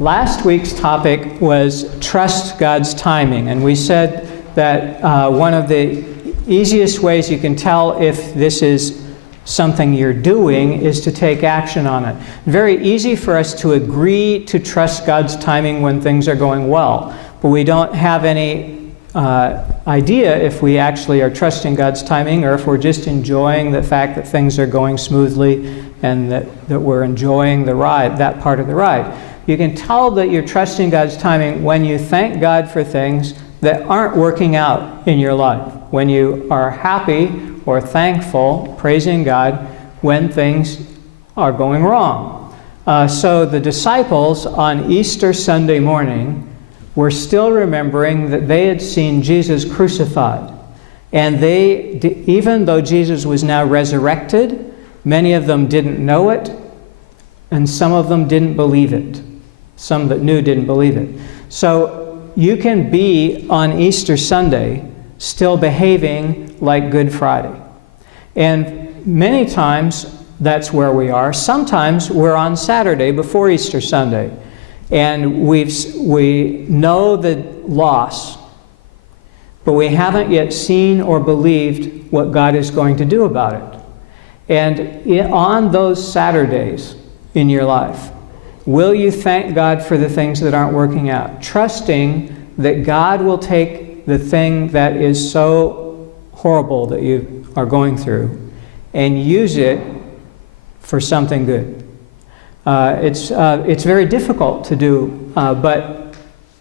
Last week's topic was trust God's timing, and we said that one of the easiest ways you can tell if this is something you're doing is to take action on it. Very easy for us to agree to trust God's timing when things are going well, but we don't have any idea if we actually are trusting God's timing or if we're just enjoying the fact that things are going smoothly and that we're enjoying the ride, that part of the ride. You can tell that you're trusting God's timing when you thank God for things that aren't working out in your life. When you are happy or thankful, praising God when things are going wrong. So the disciples on Easter Sunday morning were still remembering that they had seen Jesus crucified. And they, even though Jesus was now resurrected, many of them didn't know it, and some of them didn't believe it. Some that knew didn't believe it. So you can be on Easter Sunday still behaving like Good Friday. And many times that's where we are. Sometimes we're on Saturday before Easter Sunday. And we know the loss, but we haven't yet seen or believed what God is going to do about it. And on those Saturdays in your life, will you thank God for the things that aren't working out, trusting that God will take the thing that is so horrible that you are going through and use it for something good? It's very difficult to do, but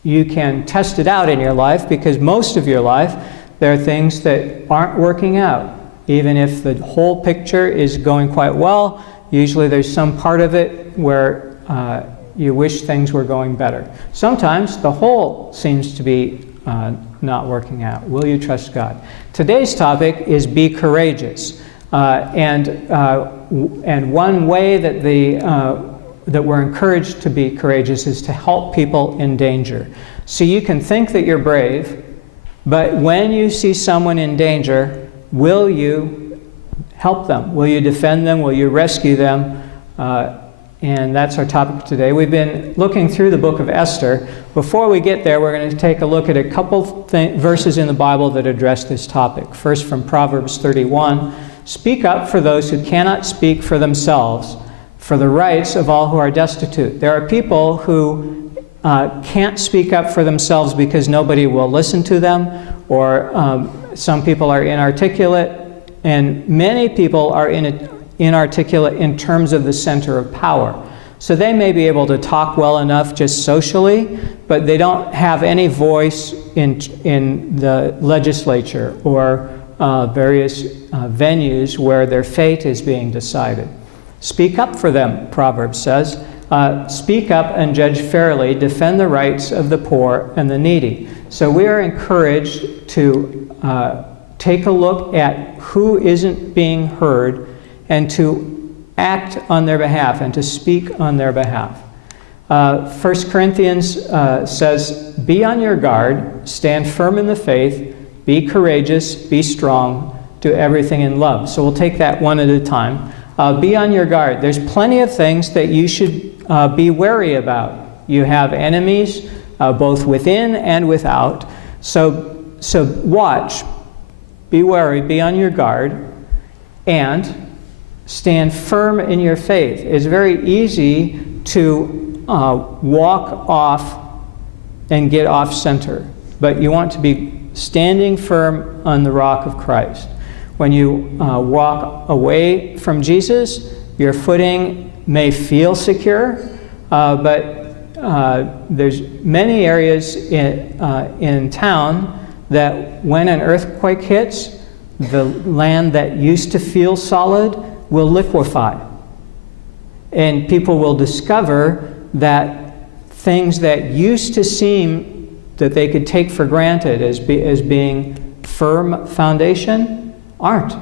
you can test it out in your life, because most of your life there are things that aren't working out. Even if the whole picture is going quite well, usually there's some part of it where you wish things were going better. Sometimes the whole seems to be not working out. Will you trust God? Today's topic is be courageous. And one way that we're encouraged to be courageous is to help people in danger. So you can think that you're brave, but when you see someone in danger, will you help them? Will you defend them? Will you rescue them? And that's our topic today. We've been looking through the book of Esther. Before we get there, we're going to take a look at a couple verses in the Bible that address this topic. First, from Proverbs 31. Speak up for those who cannot speak for themselves, for the rights of all who are destitute. There are people who can't speak up for themselves because nobody will listen to them, or some people are inarticulate, and many people are inarticulate in terms of the center of power. So they may be able to talk well enough just socially, but they don't have any voice in the legislature or various venues where their fate is being decided. Speak up for them, Proverbs says. Speak up and judge fairly. Defend the rights of the poor and the needy. So we are encouraged to take a look at who isn't being heard and to act on their behalf and to speak on their behalf. 1 Corinthians says, be on your guard, stand firm in the faith, be courageous, be strong, do everything in love. So we'll take that one at a time. Be on your guard. There's plenty of things that you should be wary about. You have enemies, both within and without. So watch, be wary, be on your guard, and stand firm in your faith. It's very easy to walk off and get off center, but you want to be standing firm on the rock of Christ. When you walk away from Jesus, your footing may feel secure, but there's many areas in town that when an earthquake hits, the land that used to feel solid will liquefy. And people will discover that things that used to seem that they could take for granted as being firm foundation aren't.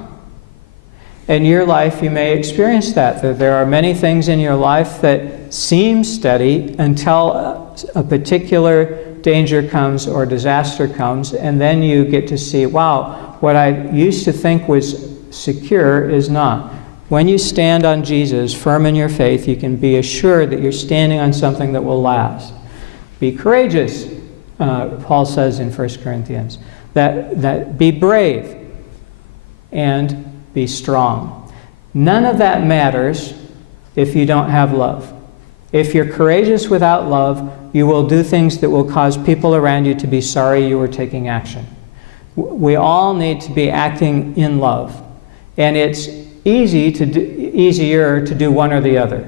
In your life, you may experience that there are many things in your life that seem steady until a particular danger comes or disaster comes, and then you get to see, wow, what I used to think was secure is not. when you stand on Jesus, firm in your faith, you can be assured that you're standing on something that will last. Be courageous, Paul says in 1 Corinthians. That be brave and be strong. None of that matters if you don't have love. If you're courageous without love, you will do things that will cause people around you to be sorry you were taking action. We all need to be acting in love. And it's easier to do one or the other.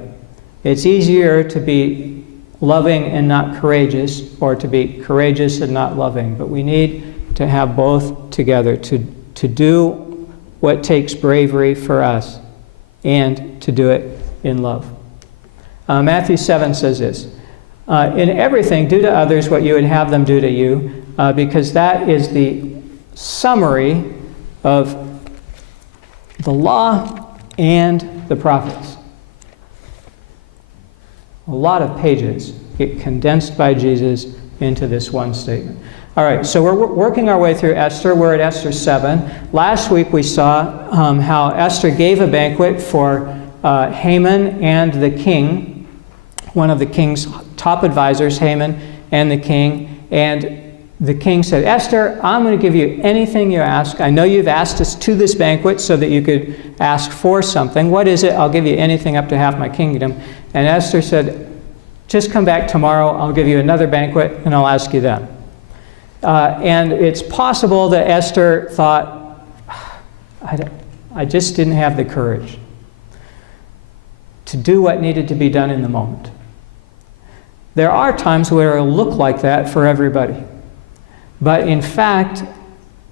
It's easier to be loving and not courageous, or to be courageous and not loving. But we need to have both together, to do what takes bravery for us and to do it in love. Matthew 7 says this, in everything do to others what you would have them do to you, because that is the summary of the law and the prophets. A lot of pages get condensed by Jesus into this one statement. All right, so we're working our way through Esther. We're at Esther 7. Last week we saw how Esther gave a banquet for Haman and the king, one of the king's top advisors, Haman and the king. And the king said, Esther, I'm going to give you anything you ask. I know you've asked us to this banquet so that you could ask for something. What is it? I'll give you anything up to half my kingdom. And Esther said, just come back tomorrow. I'll give you another banquet and I'll ask you then. And it's possible that Esther thought, I just didn't have the courage to do what needed to be done in the moment. There are times where it'll look like that for everybody. But in fact,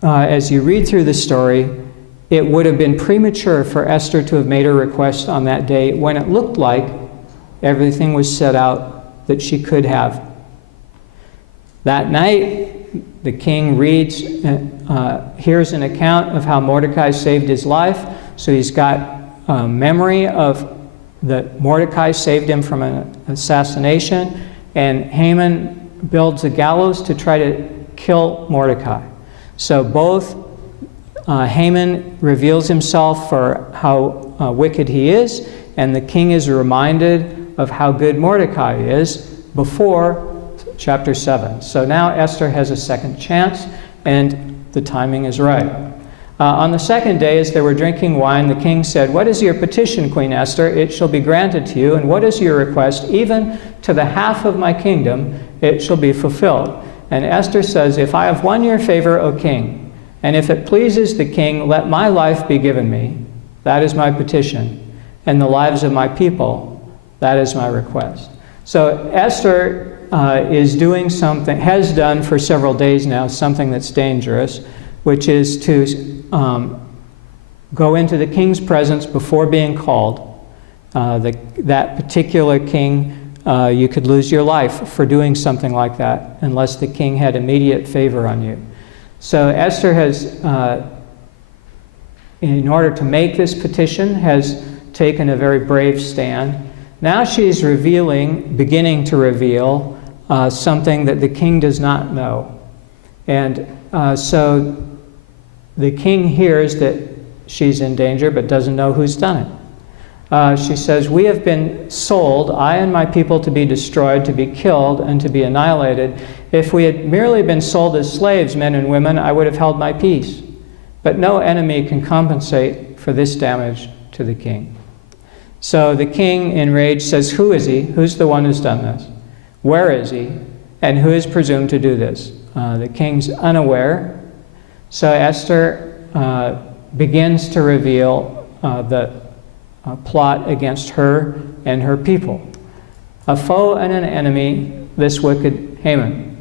as you read through the story, it would have been premature for Esther to have made a request on that day when it looked like everything was set out that she could have. That night, the king reads, here's an account of how Mordecai saved his life. So he's got a memory of that Mordecai saved him from an assassination, and Haman builds a gallows to try to kill Mordecai. So both Haman reveals himself for how wicked he is, and the king is reminded of how good Mordecai is before chapter 7. So now Esther has a second chance, and the timing is right. On the second day, as they were drinking wine, the king said, what is your petition, Queen Esther? It shall be granted to you. And what is your request? Even to the half of my kingdom, it shall be fulfilled. And Esther says, if I have won your favor, O king, and if it pleases the king, let my life be given me. That is my petition. And the lives of my people, that is my request. So Esther is doing something, has done for several days now, something that's dangerous, which is to go into the king's presence before being called. That particular king, you could lose your life for doing something like that unless the king had immediate favor on you. So Esther has, in order to make this petition, has taken a very brave stand. Now she's beginning to reveal something that the king does not know. And so the king hears that she's in danger but doesn't know who's done it. She says, we have been sold, I and my people, to be destroyed, to be killed, and to be annihilated. If we had merely been sold as slaves, men and women, I would have held my peace. But no enemy can compensate for this damage to the king. So the king, enraged, says, who is he? Who's the one who's done this? Where is he? And who is presumed to do this? The king's unaware. So Esther begins to reveal the plot against her and her people. A foe and an enemy, this wicked Haman.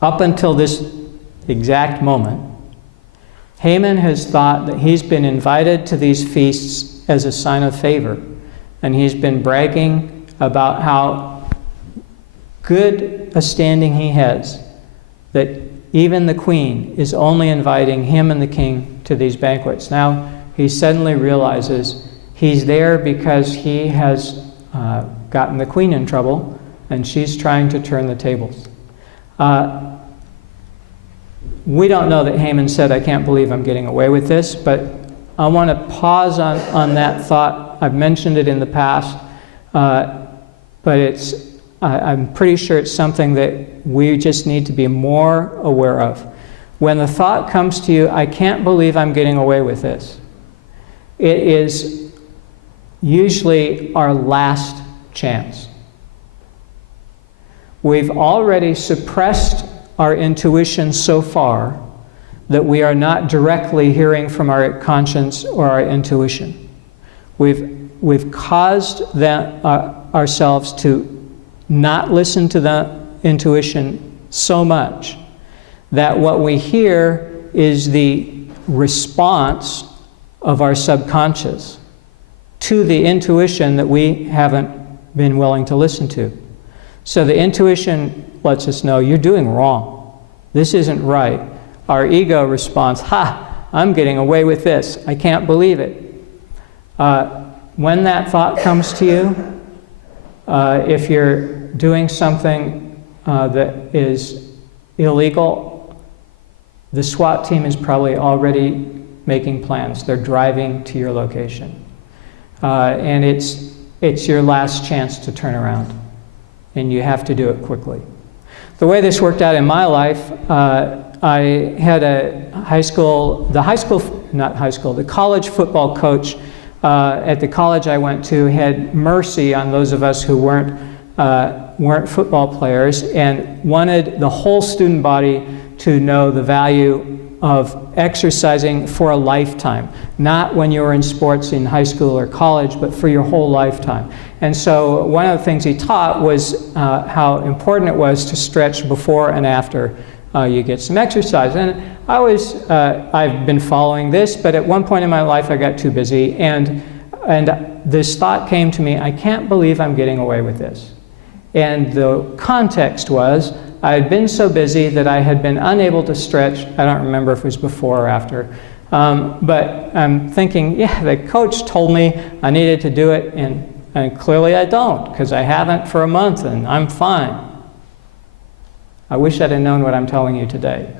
Up until this exact moment, Haman has thought that he's been invited to these feasts as a sign of favor. And he's been bragging about how good a standing he has, that even the queen is only inviting him and the king to these banquets. Now he suddenly realizes he's there because he has gotten the queen in trouble, and she's trying to turn the tables. We don't know that Haman said, I can't believe I'm getting away with this, but I want to pause on that thought. I've mentioned it in the past, but I'm pretty sure it's something that we just need to be more aware of. When the thought comes to you, I can't believe I'm getting away with this, it is usually our last chance. We've already suppressed our intuition so far that we are not directly hearing from our conscience or our intuition. We've caused ourselves to not listen to the intuition so much that what we hear is the response of our subconscious to the intuition that we haven't been willing to listen to. So the intuition lets us know, you're doing wrong. This isn't right. Our ego responds, ha, I'm getting away with this. I can't believe it. When that thought comes to you, if you're doing something that is illegal, the SWAT team is probably already making plans. They're driving to your location. And it's your last chance to turn around. And you have to do it quickly. The way this worked out in my life, I had the college football coach at the college I went to had mercy on those of us who weren't football players and wanted the whole student body to know the value of exercising for a lifetime, not when you were in sports in high school or college, but for your whole lifetime. And so one of the things he taught was how important it was to stretch before and after you get some exercise. And I've been following this, but at one point in my life I got too busy, and this thought came to me, I can't believe I'm getting away with this. And the context was, I had been so busy that I had been unable to stretch. I don't remember if it was before or after. But I'm thinking, yeah, the coach told me I needed to do it, and clearly I don't, because I haven't for a month, and I'm fine. I wish I'd have known what I'm telling you today.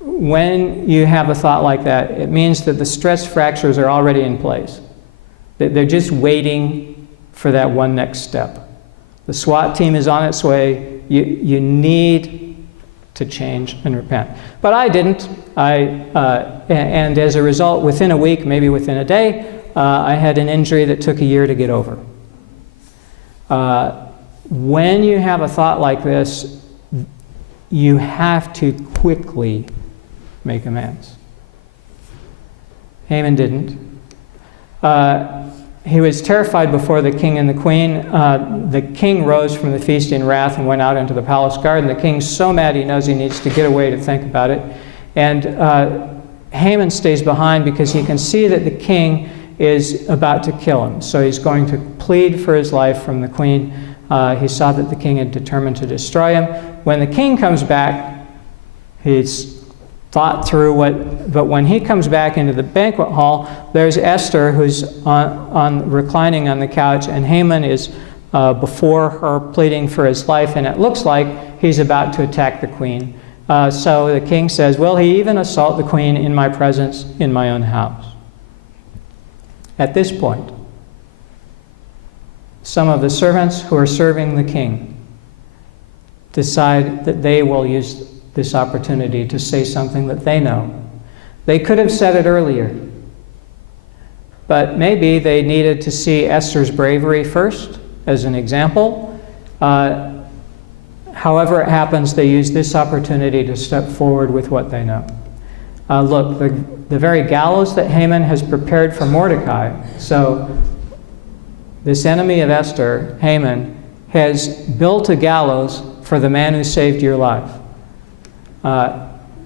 When you have a thought like that, it means that the stress fractures are already in place. They're just waiting for that one next step. The SWAT team is on its way. You need to change and repent. But I didn't. And as a result, within a week, maybe within a day, I had an injury that took a year to get over. When you have a thought like this, you have to quickly make amends. Haman didn't. He was terrified before the king and the queen. The king rose from the feast in wrath and went out into the palace garden. The king's so mad he knows he needs to get away to think about it. And Haman stays behind because he can see that the king is about to kill him. So he's going to plead for his life from the queen. He saw that the king had determined to destroy him. When the king comes back, he's thought through but when he comes back into the banquet hall, there's Esther who's reclining on the couch, and Haman is before her pleading for his life, and it looks like he's about to attack the queen. So the king says, will he even assault the queen in my presence in my own house? At this point, some of the servants who are serving the king decide that they will use this opportunity to say something that they know. They could have said it earlier, but maybe they needed to see Esther's bravery first as an example. However it happens, they use this opportunity to step forward with what they know. Look, the very gallows that Haman has prepared for Mordecai, so this enemy of Esther, Haman, has built a gallows for the man who saved your life.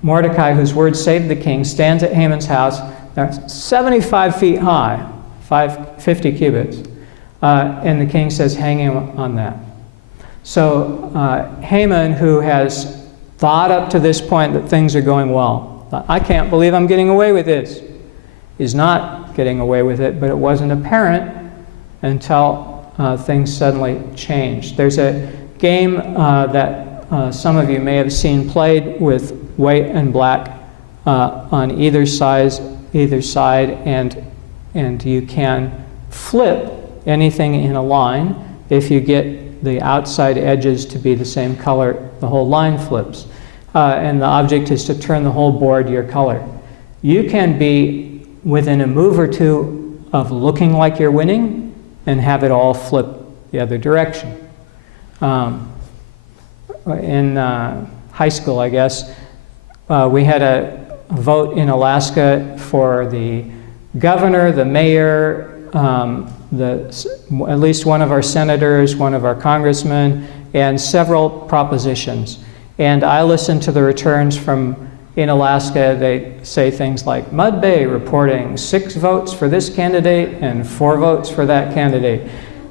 Mordecai, whose word saved the king, stands at Haman's house. They're 75 feet high, 50 cubits. And the king says, hang him on that. So Haman, who has thought up to this point that things are going well, thought, I can't believe I'm getting away with this, is not getting away with it, but it wasn't apparent until things suddenly changed. There's a game that some of you may have seen played with white and black on either side, and you can flip anything in a line. If you get the outside edges to be the same color, the whole line flips. And the object is to turn the whole board your color. You can be within a move or two of looking like you're winning and have it all flip the other direction. In high school, I guess, we had a vote in Alaska for the governor, the mayor, at least one of our senators, one of our congressmen, and several propositions. And I listened to the returns from in Alaska. They say things like, Mud Bay reporting 6 votes for this candidate and 4 votes for that candidate.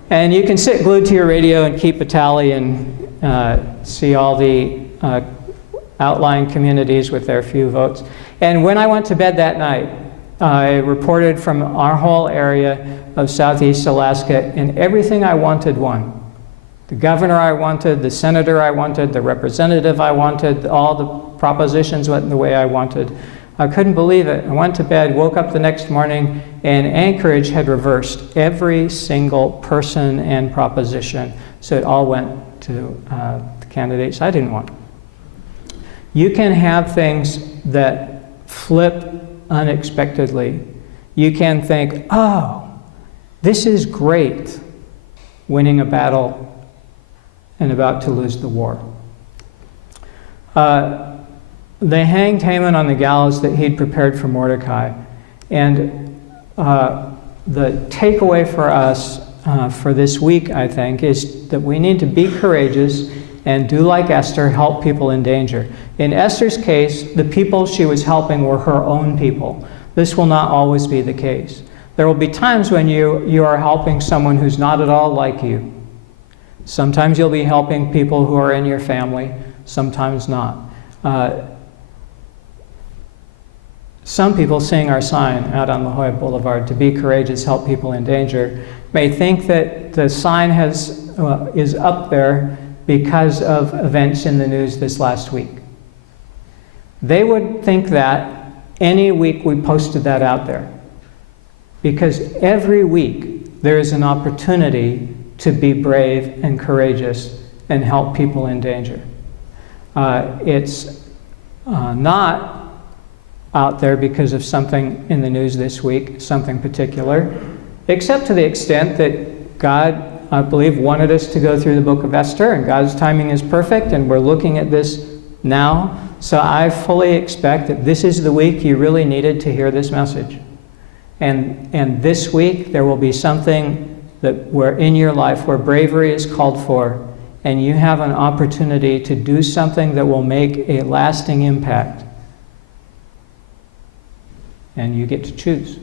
And you can sit glued to your radio and keep a tally and see all the outlying communities with their few votes. And when I went to bed that night, I reported from our whole area of Southeast Alaska, and everything I wanted won. The governor I wanted, the senator I wanted, the representative I wanted, all the propositions went the way I wanted. I couldn't believe it. I went to bed, woke up the next morning, and Anchorage had reversed every single person and proposition. So it all went to the candidates I didn't want. You can have things that flip unexpectedly. You can think, oh, this is great, winning a battle and about to lose the war. They hanged Haman on the gallows that he'd prepared for Mordecai. And the takeaway for us for this week, I think, is that we need to be courageous and do like Esther, help people in danger. In Esther's case, the people she was helping were her own people. This will not always be the case. There will be times when you are helping someone who's not at all like you. Sometimes you'll be helping people who are in your family, sometimes not. Some people seeing our sign out on La Jolla Boulevard, to be courageous, help people in danger, may think that the sign is up there because of events in the news this last week. They would think that any week we posted that out there. Because every week there is an opportunity to be brave and courageous and help people in danger. It's not out there because of something in the news this week, something particular, except to the extent that God, I believe, wanted us to go through the book of Esther, and God's timing is perfect, and we're looking at this now. So I fully expect that this is the week you really needed to hear this message. And this week there will be something where in your life where bravery is called for, and you have an opportunity to do something that will make a lasting impact. And you get to choose.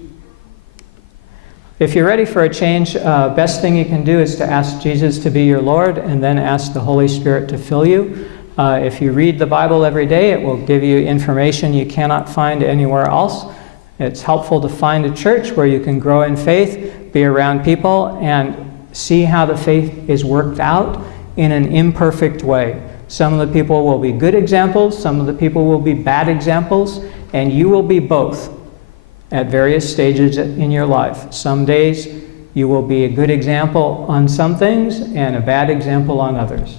If you're ready for a change, best thing you can do is to ask Jesus to be your Lord, and then ask the Holy Spirit to fill you. If you read the Bible every day, it will give you information you cannot find anywhere else. It's helpful to find a church where you can grow in faith, be around people, and see how the faith is worked out in an imperfect way. Some of the people will be good examples, some of the people will be bad examples, and you will be both at various stages in your life. Some days you will be a good example on some things and a bad example on others.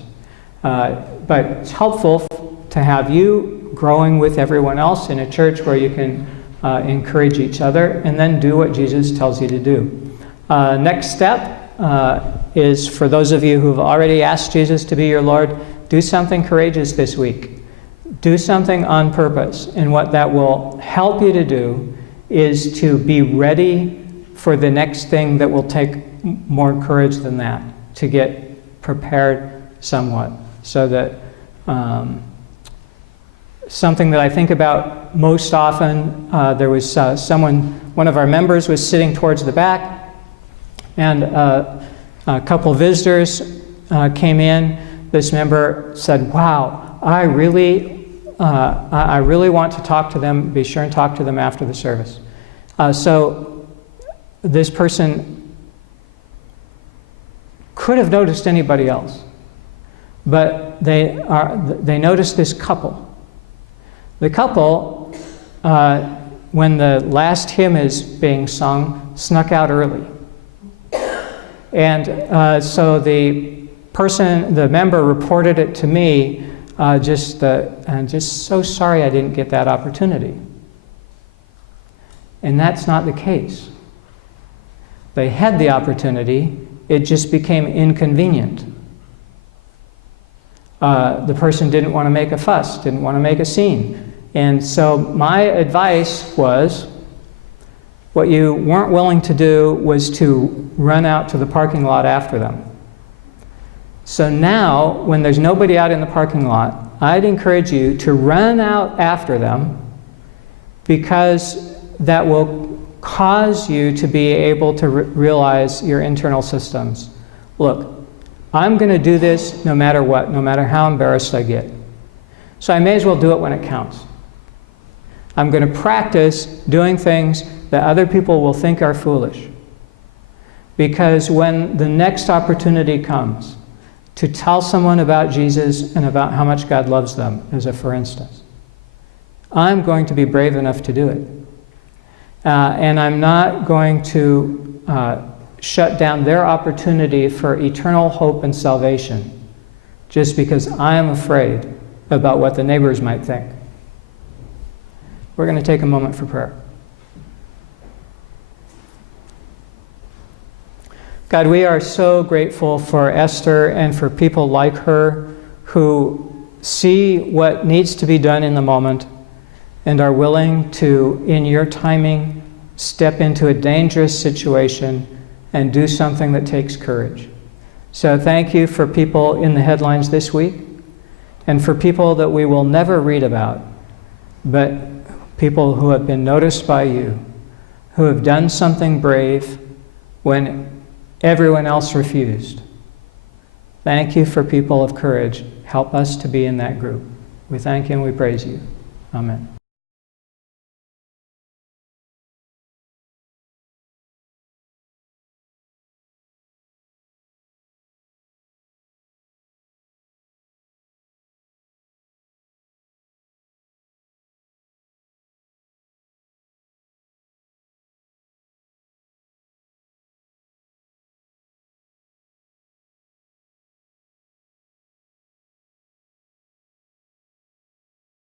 But it's helpful to have you growing with everyone else in a church where you can encourage each other, and then do what Jesus tells you to do. Next step is for those of you who've already asked Jesus to be your Lord, do something courageous this week. Do something on purpose. And what that will help you to do is to be ready for the next thing that will take more courage than that, to get prepared somewhat. So that something that I think about most often, there was one of our members was sitting towards the back, and a couple visitors came in. This member said, wow, I really want to talk to them. Be sure and talk to them after the service. So this person could have noticed anybody else, But they noticed this couple. The couple, when the last hymn is being sung, snuck out early. And so the member reported it to me, just so sorry I didn't get that opportunity. And that's not the case. They had the opportunity, it just became inconvenient. The person didn't want to make a fuss, didn't want to make a scene. And so my advice was, what you weren't willing to do was to run out to the parking lot after them. So now, when there's nobody out in the parking lot, I'd encourage you to run out after them, because that will cause you to be able to realize your internal systems. Look, I'm going to do this no matter what, no matter how embarrassed I get. So I may as well do it when it counts. I'm going to practice doing things that other people will think are foolish. Because when the next opportunity comes to tell someone about Jesus and about how much God loves them, as a for instance, I'm going to be brave enough to do it. And I'm not going to shut down their opportunity for eternal hope and salvation just because I am afraid about what the neighbors might think. We're going to take a moment for prayer. God, we are so grateful for Esther and for people like her who see what needs to be done in the moment and are willing to, in your timing, step into a dangerous situation and do something that takes courage. So thank you for people in the headlines this week, and for people that we will never read about, but people who have been noticed by you, who have done something brave when everyone else refused. Thank you for people of courage. Help us to be in that group. We thank you and we praise you. Amen.